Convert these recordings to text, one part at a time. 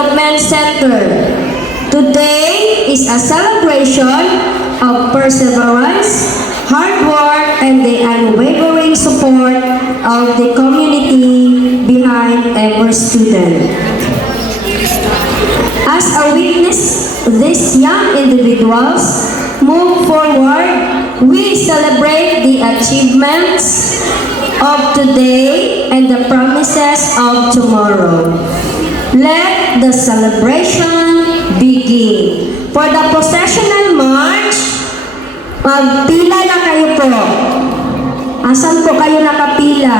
Development Center. Today is a celebration of perseverance, hard work, and the unwavering support of the community behind every student. As a witness, these young individuals move forward, we celebrate the achievements of today and the promises of tomorrow. Let the celebration begin. For the processional march, magpila na kayo po. Asan po kayo nakapila?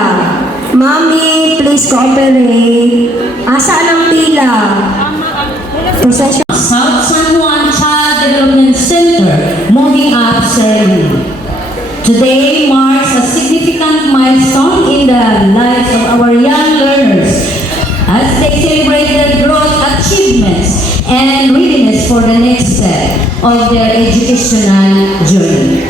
Mami, please cooperate. Asaan ang pila? Procession. South San Juan Child Development Center moving up ceremony. Today marks a significant milestone in the lives of our young learners as they celebrate their growth achievements and readiness for the next step of their educational journey.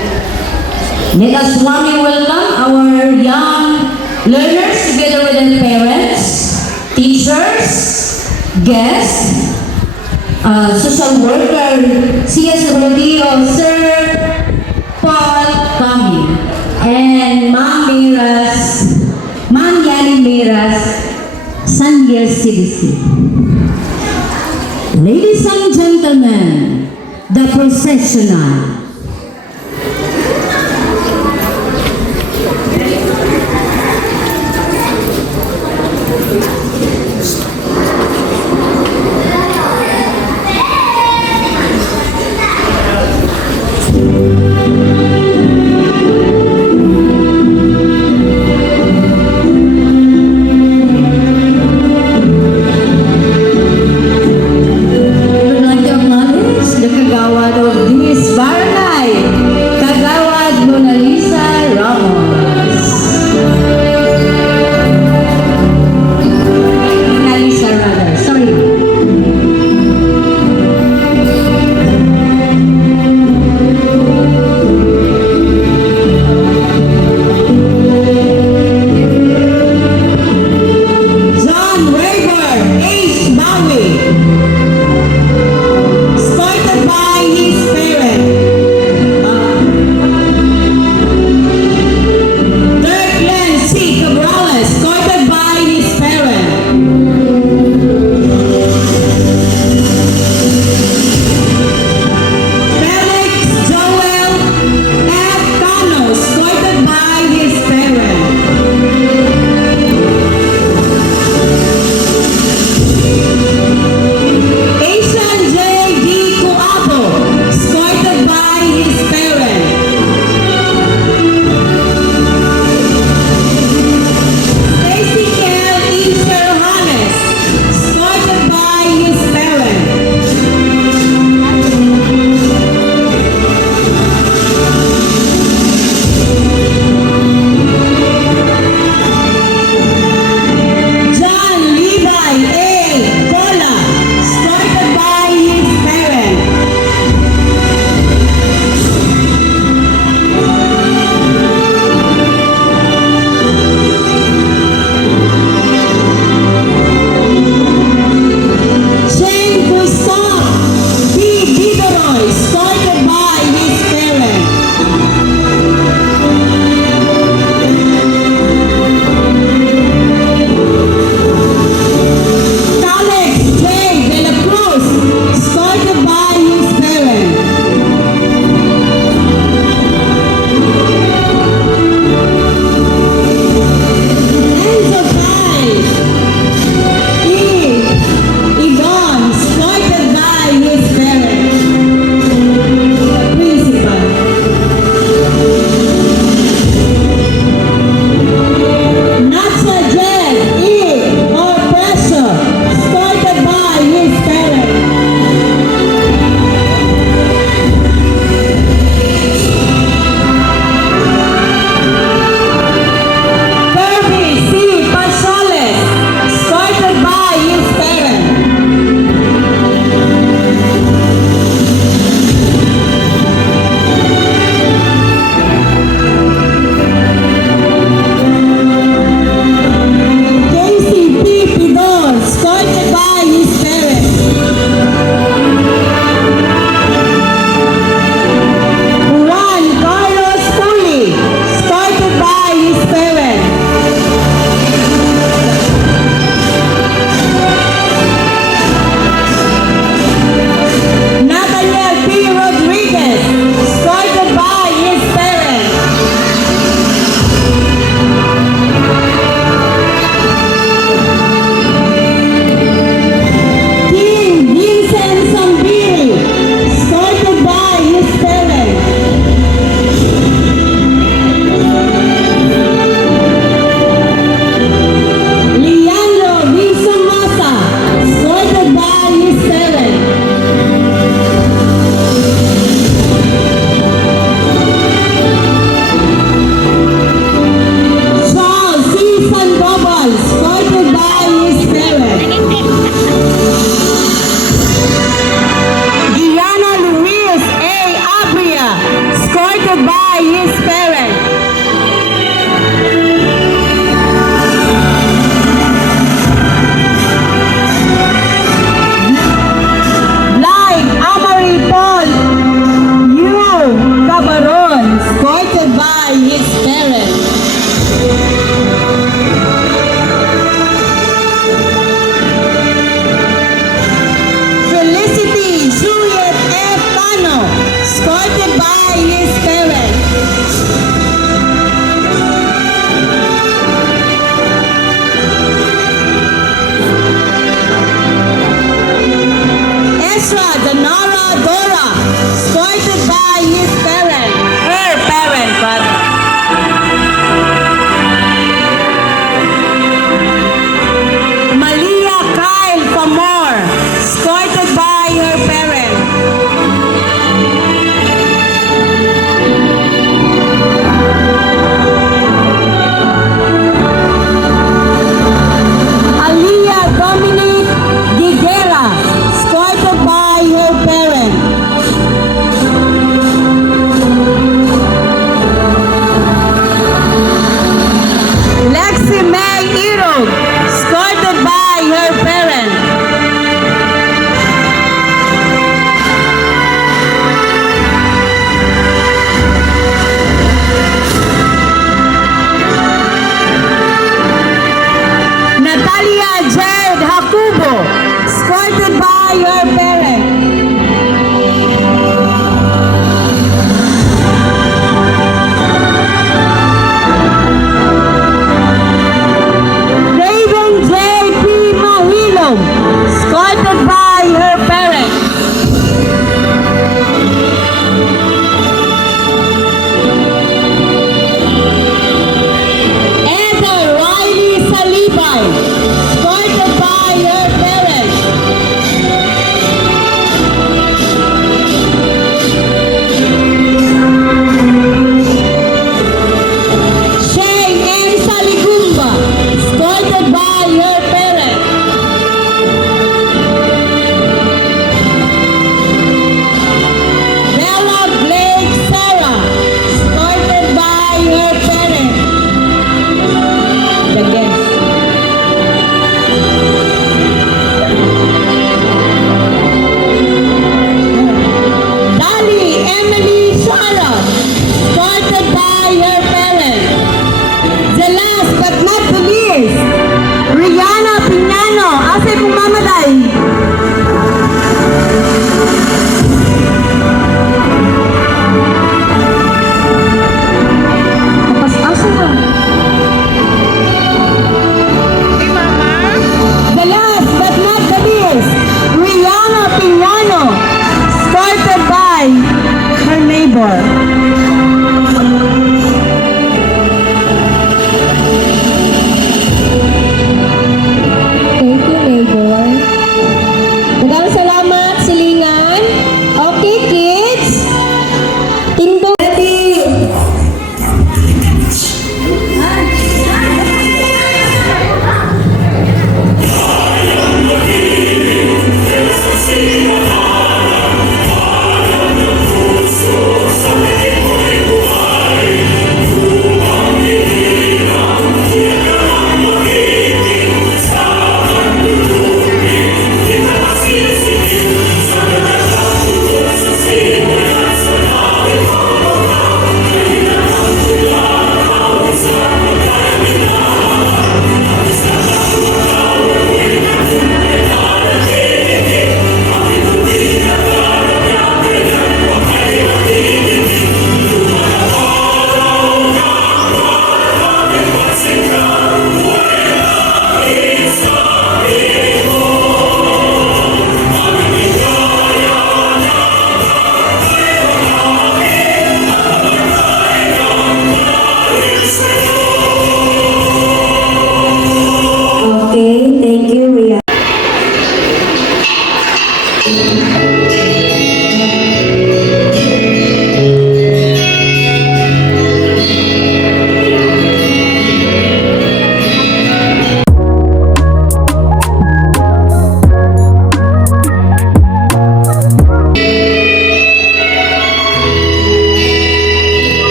Let us warmly welcome our young learners together with their parents, teachers, guests, social worker, C.S. Rodeo, Sir Paul Kami, and Ma'am Yani Miras, Sandier CDC. Ladies and gentlemen, the processional. This Varanasi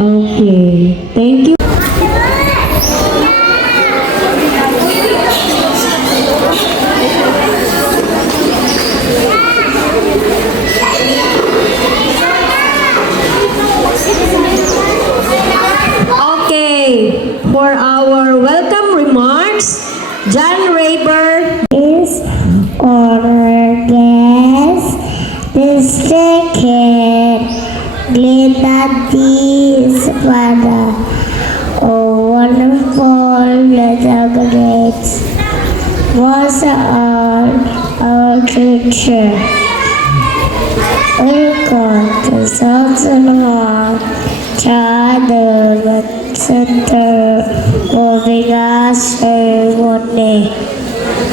Okay, thank you. Okay, for our welcome remarks, John Raber Is our guest, Mr. Kid GlenadisPada, a wonderful little grades, was our teacher. Welcome to Sultan Hall, Chador Center, moving us ceremony.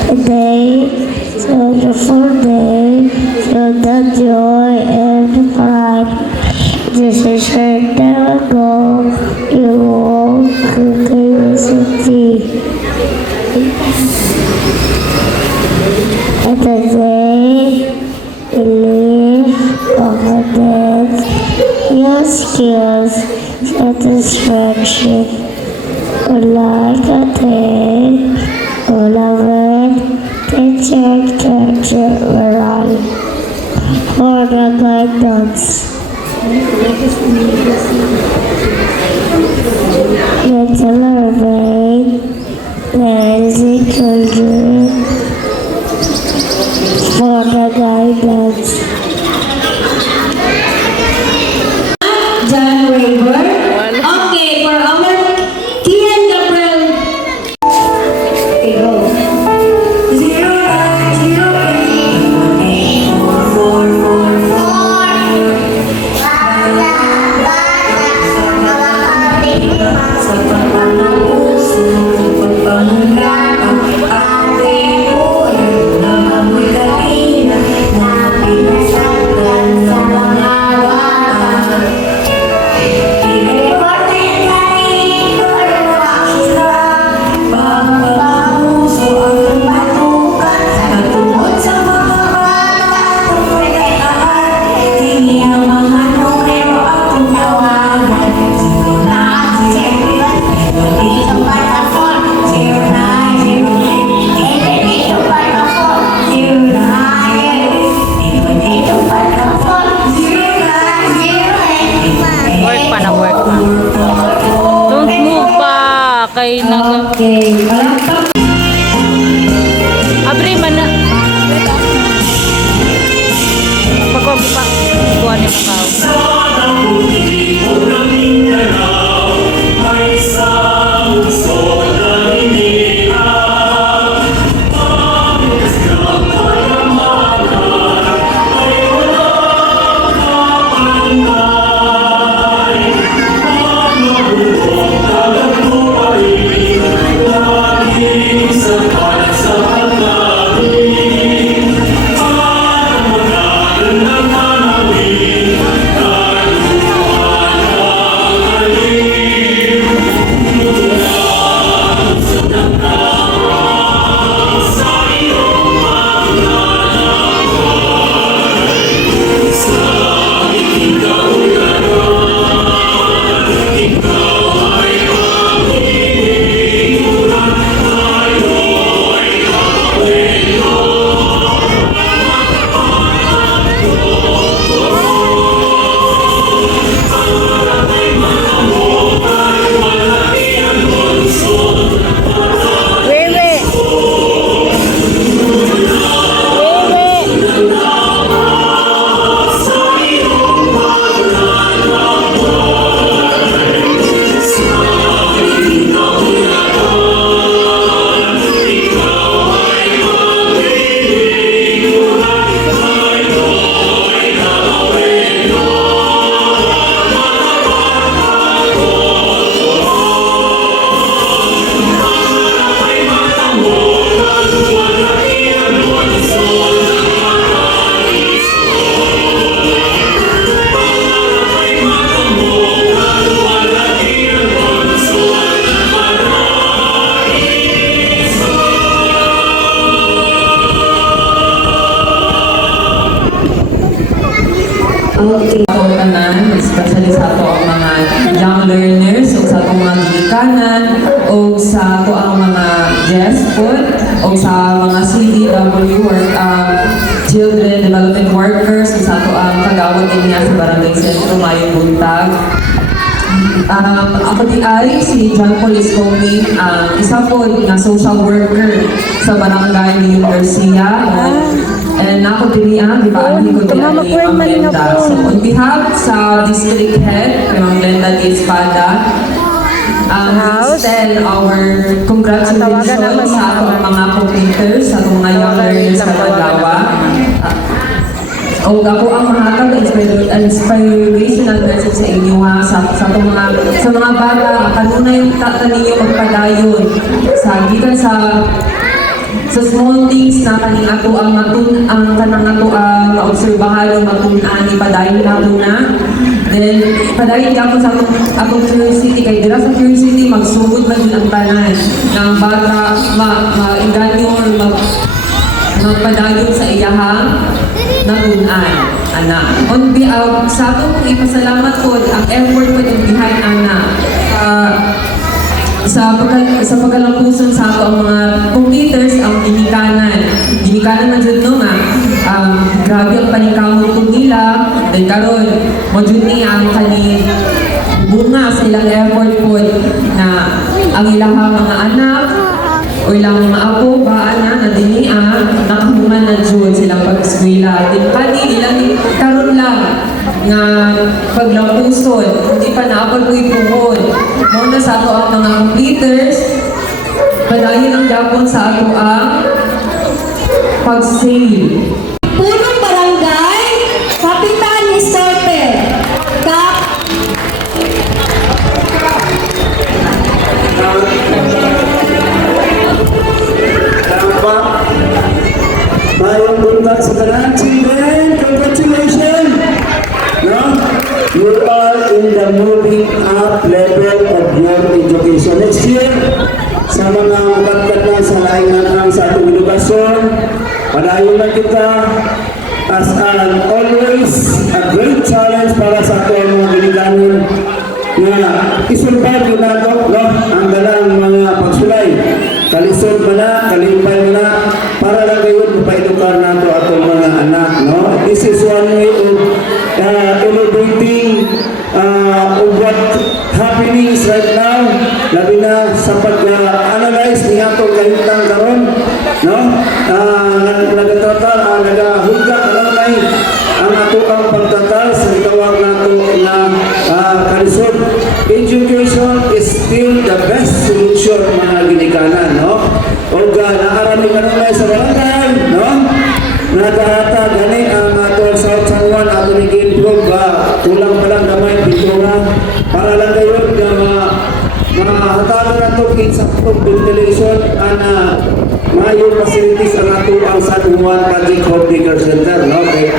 Today, is a wonderful day, filled with joy and pride. This is your never go, you all curiosity. And today, we live over death, your skills, satisfaction, like a day, all of it, teacher, around for the guidance. Let's celebrate lazy children for the guidance. John Raber. Okay, for our Kian Gabriel palakpak. Abri man na. Pagkog pa. Kuha ni Pakaw. Okay. Ako tanan, especially sa ato ang mga young learners o sa atong mga gilikanan o sa ato ang mga GESPOD o sa mga CDW work children development workers o sa ato ang kagawad din niya sa Barangay Sentro Mayong Buntag. Ako di ay si John Paul Iscoming, isa po na social worker sa Barangay ni Garcia. And ako din niya, di ba, hindi ko din ni Ma'am Glenda. So on behalf sa District Head, kay Ma'am Glenda D. Espada, we extend our congratulations sa ating mga computers, sa ating mga young learners sa Paglawa. O ako ang mahatag inspirational message sa inyo ha, sa mga bata, kanunay ninyo magpadayon sa gikan sa small things na kaning ato ang kanang ato ang maobserbahan o matun-an ipadayon nato na. Then padayon ako sa atong curiosity kay dira sa curiosity magsugod man yun ang tanan ng bata mainganyo or magpadayon sa iyahang natunan, anak. On behalf, sa ato kong ipasalamat po ang effort po ng behind anak. Sa pagkalampusan sa ato ang mga computers, ang ginikanan. Ginikanan man dyan no nga, grabe ang paningkamot po nila. Then karon mo dyan niya ang kaning bunga sa ilang effort po na ang ilang mga anak o ilang mga apo, baan na diniya, nakahuman na dyan silang pag-eskwela. Then kani, ilang karon lang nga paglampuson, hindi pa naapag ko ipuhon. Muna sa ato ang mga computers, padayon ang Japon sa ato ang pag-save. Punong barangay, Kapitan Estorpe. Mayong buntag sa tanan, children, congratulations! No? You are in the moving up level of your education. Next year, sa mga magagkat na sa laingan sa ating edukasyon, padayon na kita as an always a great challenge para sa ating mga ginikanin na isurvive yun nato, no? Ang dalang mga pagsulay. Kalisod mo na, kalipay mo na, para lang kayo mapaedukar nato atong mga anak, no? This is one way of elevating of what happenings right now, labi na sa pag-analyze niya nato kahintang karon, no? Nagahulga kanunay ang ato ang pagtatal sa gitawag nato na kalisod. Education is still the best solution mga ginikanan, no? O naarami kanunay sa barangay, no? Nagahata gani ang ato South San Juan ato ni Gilbrook kulang pa lang gamay pintura para lang kayo na hatalo na ito kinsaktong ventilation ana maayong facilities ang ato ang San Juan Project Horticulture Center, no? Kaya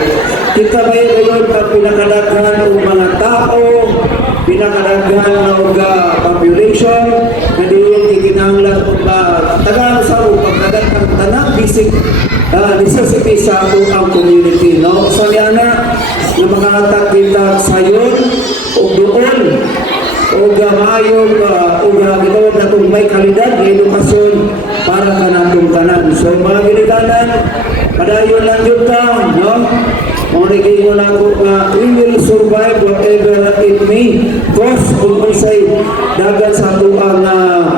kita ba yun ngayon pag pinakadaghan ng mga tao, pinakadaghan ng population, na di yung ikinanglan kung tagaan sa pagkadaghan tanang basic necessity sa ato ang community, no? So yan na makahatag kita sayon o doon o gamayong o gitawag na itong may kalidad na edukasyon para ka natong tanan. So mga ginikanan, padayon lang yun ka, no? Maunigay mo na ako nga, we will survive whatever it may cost kung unsay dagat sa ato ang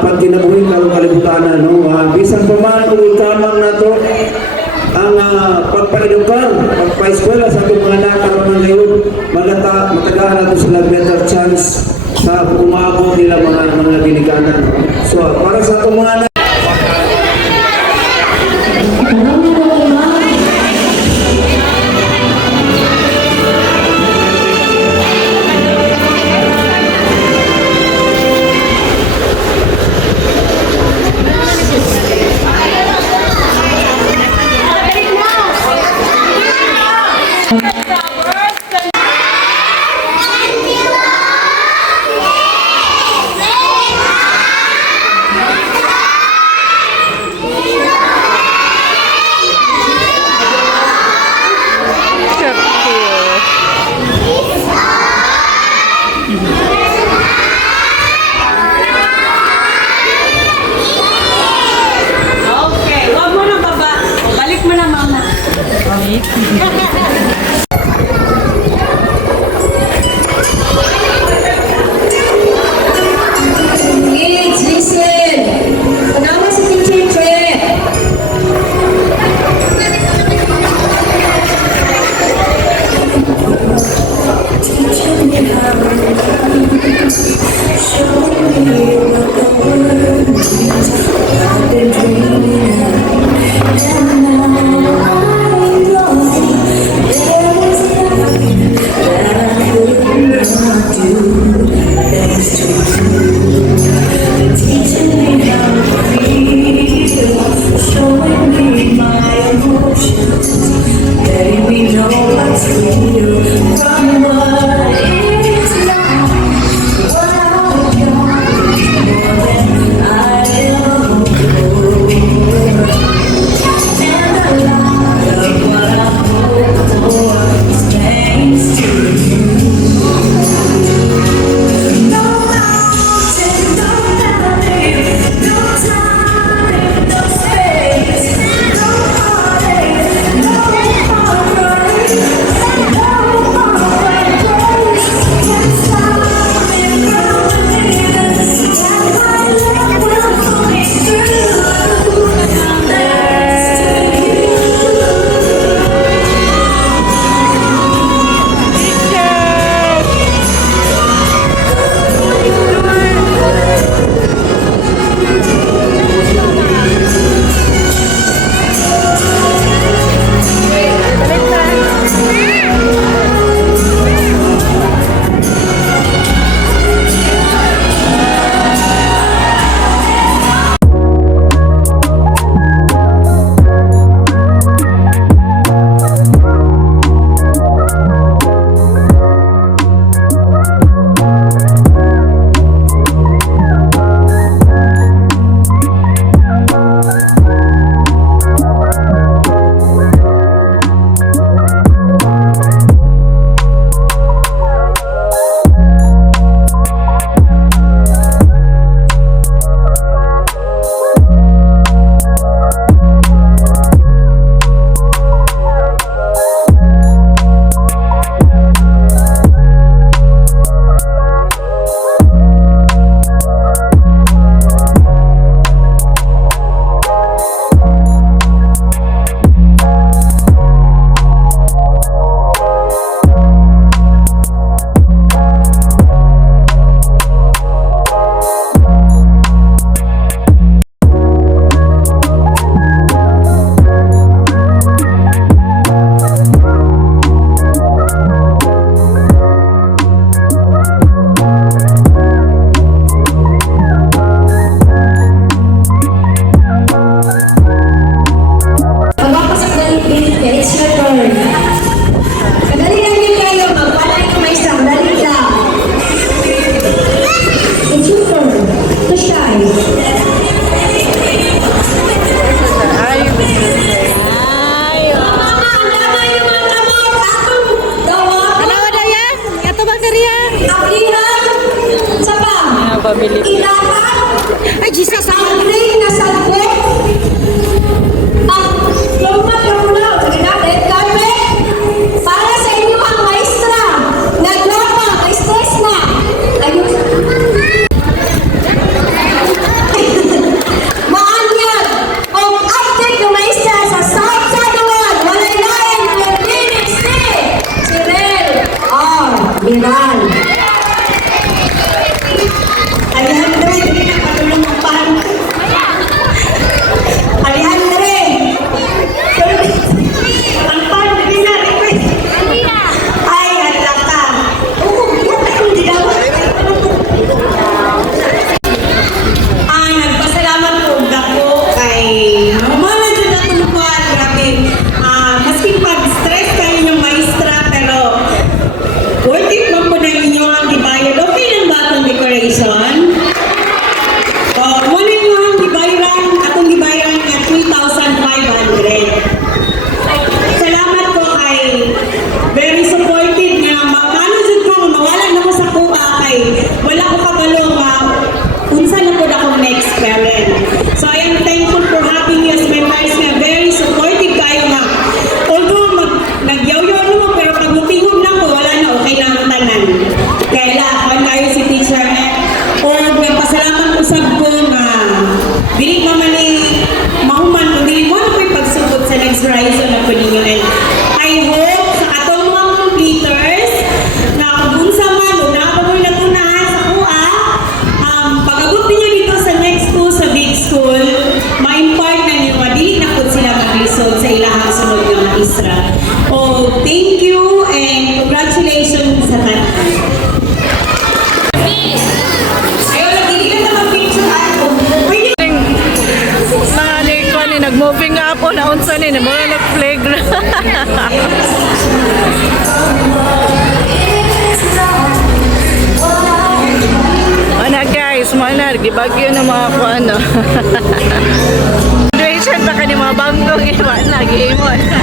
pagkinabuhi karong kalibutanan, no? Bisan pa man kung ikamang na to ang pagpa-edukar, pagpa-eskwela sa ating mga anak karon ngayon, matagaan nato sila better chance sa umabot nila mga ginikanan. So para sa itong mga anak, maestra. Oh, thank you and congratulations sa tanan. Ayaw, nagigilid na mag-picture ako. Pwede Mga liko ni nag-moving nga po na unsa ni mga nag-playground. Ano guys, mana gibagyo na mga kuano. Graduation pa ka ni mga banggong iba lagi mo.